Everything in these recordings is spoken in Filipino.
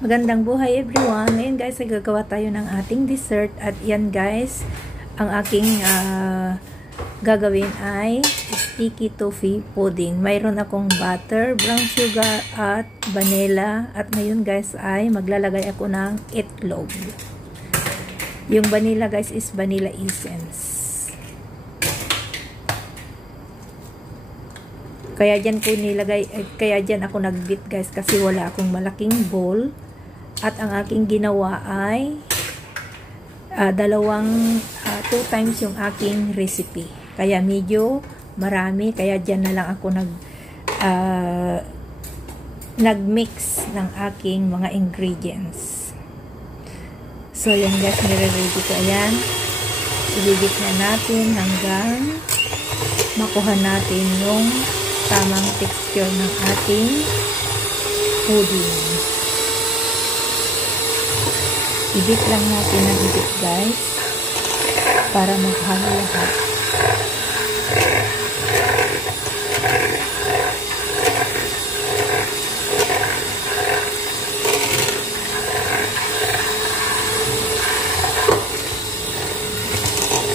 Magandang buhay everyone. Ngayon guys, ay gagawa tayo ng ating dessert. At yan guys, ang aking gagawin ay sticky toffee pudding. Mayroon akong butter, brown sugar at vanilla. At ngayon guys ay maglalagay ako ng itlog. Yung vanilla guys is vanilla essence. Kaya dyan ko nilagay, kaya dyan ako nagbit guys kasi wala akong malaking bowl. At ang aking ginawa ay 2 times yung aking recipe. Kaya medyo marami. Kaya dyan na lang ako nag-mix ng aking mga ingredients. So yan guys, nire-ready ko. Ayan. Ibibit na natin hanggang makuha natin yung tamang texture ng ating pudding. Ibit lang natin ng ibit guys para maghalo lahat.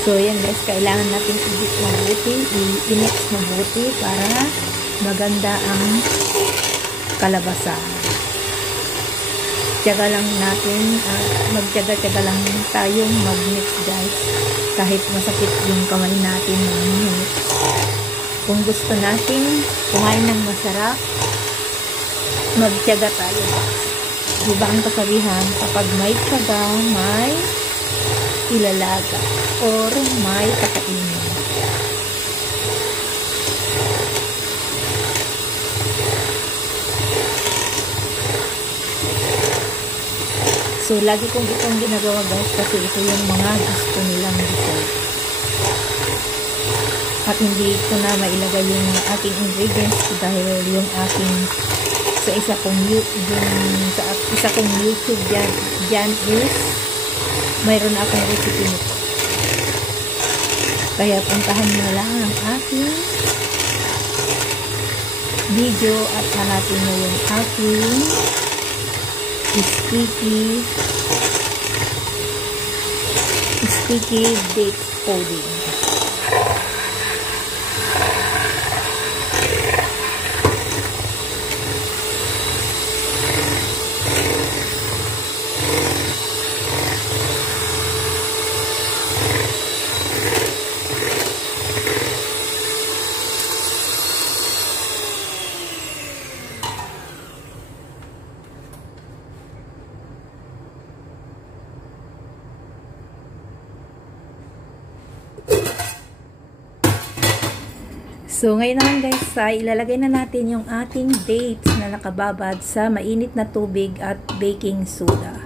So yan guys, kailangan natin ibit mabuti, i-mix mabuti para maganda ang kalabasan. Tiyaga lang natin, magtiyaga-tiyaga lang tayong mag-mix guys, kahit masakit yung kamay natin mag-mix. Kung gusto natin kumain ng masarap, magtiyaga tayo guys. Diba ang kasabihan, kapag may tiyaga, may ilalaga or may kakainin. So, lagi kong itong ginagawa guys kasi ito yung mga gusto nilang dessert. At hindi ko na mailagay yung aking ingredients dahil yung aking sa isa kong YouTube dyan is mayroon akong recipe nito. Kaya puntahan nyo lang ang aking video at hanapin nyo yung aking sticky baked pudding. So, ngayon naman guys, ilalagay na natin yung ating dates na nakababad sa mainit na tubig at baking soda.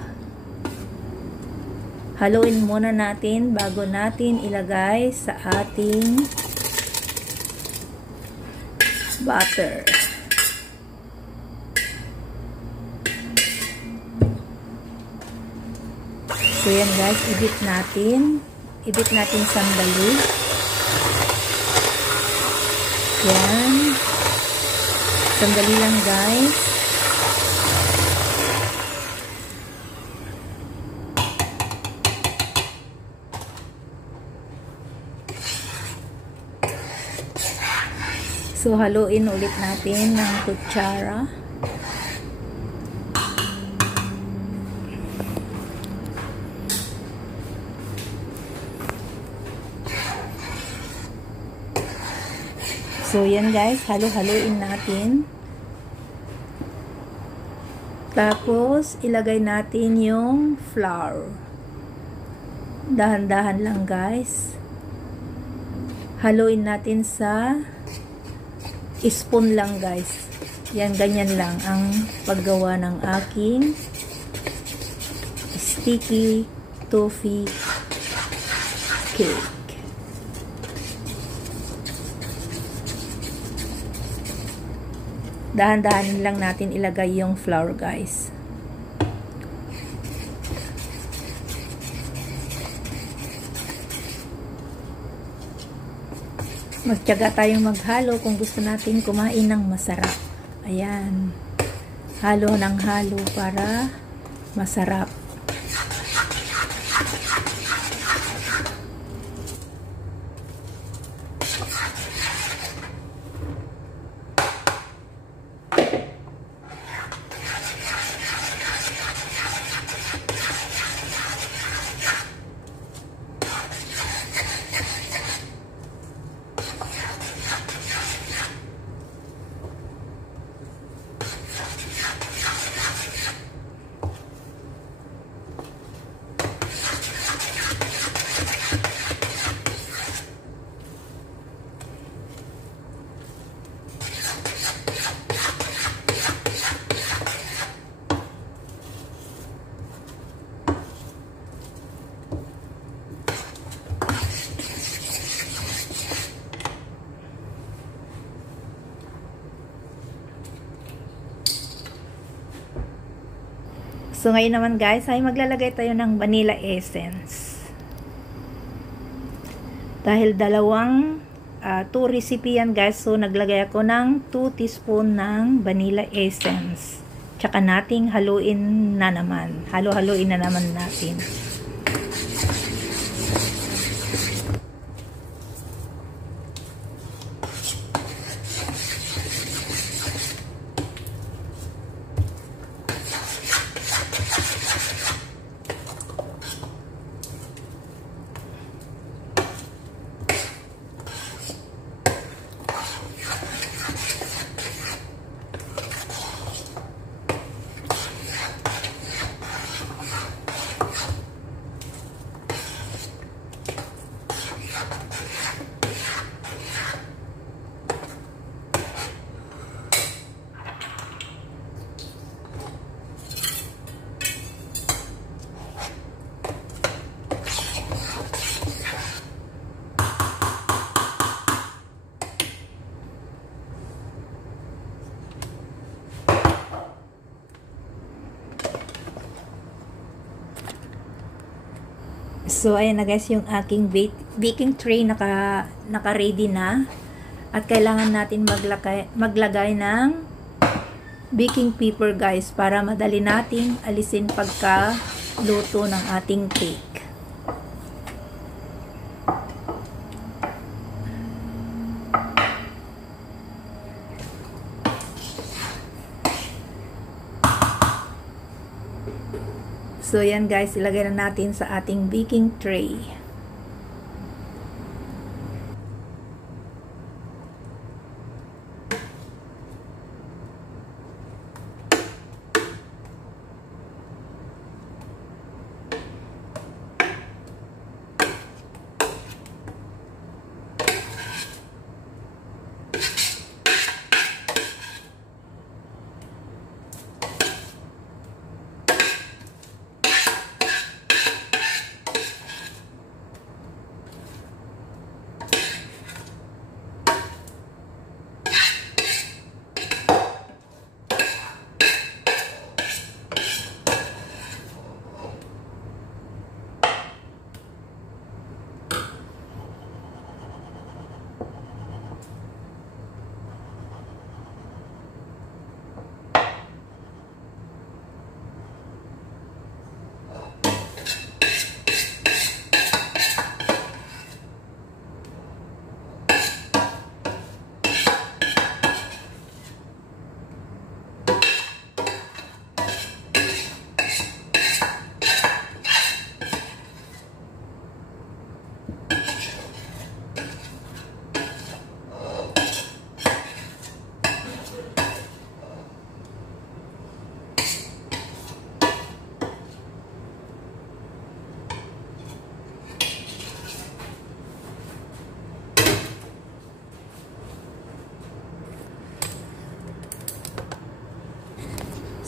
Haluin muna natin bago natin ilagay sa ating butter. So, yan guys, ibit natin sandali. Yan. Sandali lang guys. So, haluin ulit natin ng kutsara. So, yan guys, halo-haloin natin. Tapos, ilagay natin yung flour. Dahan-dahan lang guys. Haluin natin sa spoon lang guys. Yan, ganyan lang ang paggawa ng aking sticky toffee cake. Dahan-dahanin lang natin ilagay yung flour guys. Magtiyaga tayong maghalo kung gusto natin kumain ng masarap. Ayan. Halo ng halo para masarap. So, ngayon naman guys, ay maglalagay tayo ng vanilla essence. Dahil dalawang 2 recipe yan guys, so naglagay ako ng 2 teaspoon ng vanilla essence. Tsaka nating haluin na naman. Halo-haluin na naman natin. So, ayan na guys, yung aking baking tray naka-ready na. At kailangan natin maglagay ng baking paper guys, para madali nating alisin pagka luto ng ating cake. So, yan guys, ilagay na natin sa ating baking tray.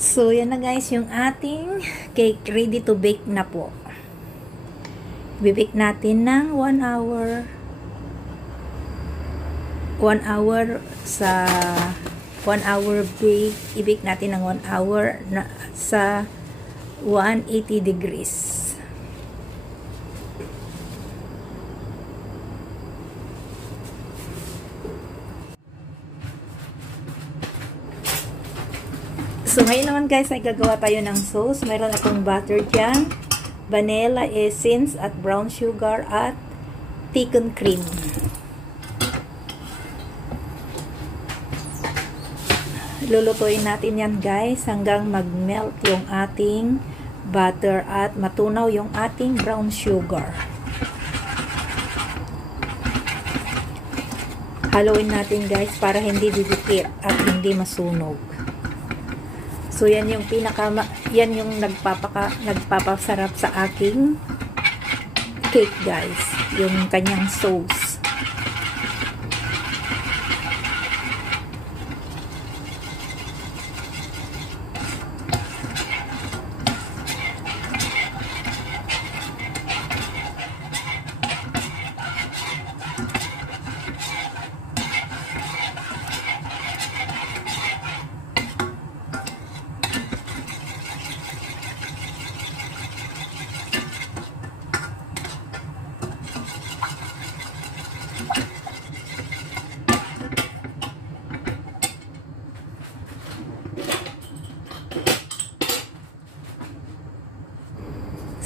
So, yan na guys, yung ating cake ready to bake na po. Bibake natin ng 1 hour. 1 hour sa 1 hour bake. I-bake natin ng 1 hour na, sa 180 degrees. So, ngayon naman guys, ay gagawa tayo ng sauce. Mayroon akong butter dyan, vanilla essence at brown sugar at thickened cream. Lulutuin natin yan guys hanggang mag-melt yung ating butter at matunaw yung ating brown sugar. Haluin natin guys para hindi didikit at hindi masunog. So yan yung yan yung nagpapasarap sa aking cake guys, yung kanyang sauce.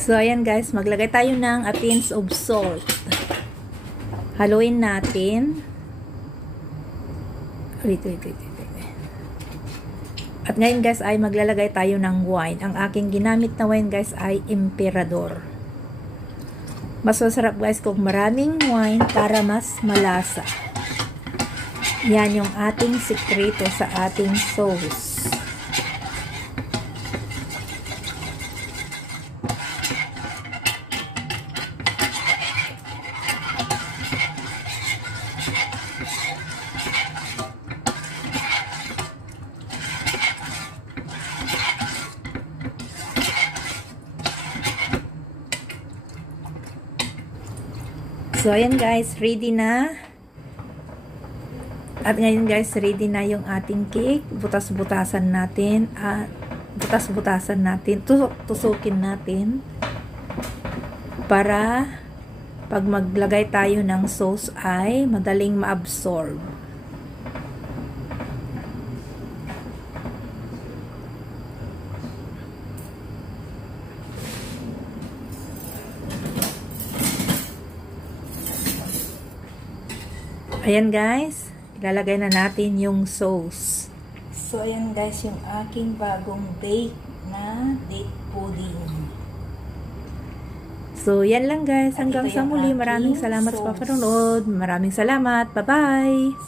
So, ayan guys, maglagay tayo ng a pinch of salt. Haluin natin. Wait. At ngayon guys, ay maglalagay tayo ng wine. Ang aking ginamit na wine guys ay Emperador. Mas masarap guys kung maraming wine para mas malasa. Yan yung ating sikreto sa ating sauce. So, ayan guys, ready na. At ngayon guys, ready na yung ating cake. Butas-butasan natin. Tusukin natin. Para pag maglagay tayo ng sauce ay madaling ma-absorb. Ayan guys, ilalagay na natin yung sauce. So ayan guys, yung aking bagong bake na date pudding. So yan lang guys, hanggang sa muli. Maraming salamat sa panonood. Maraming salamat. Bye-bye!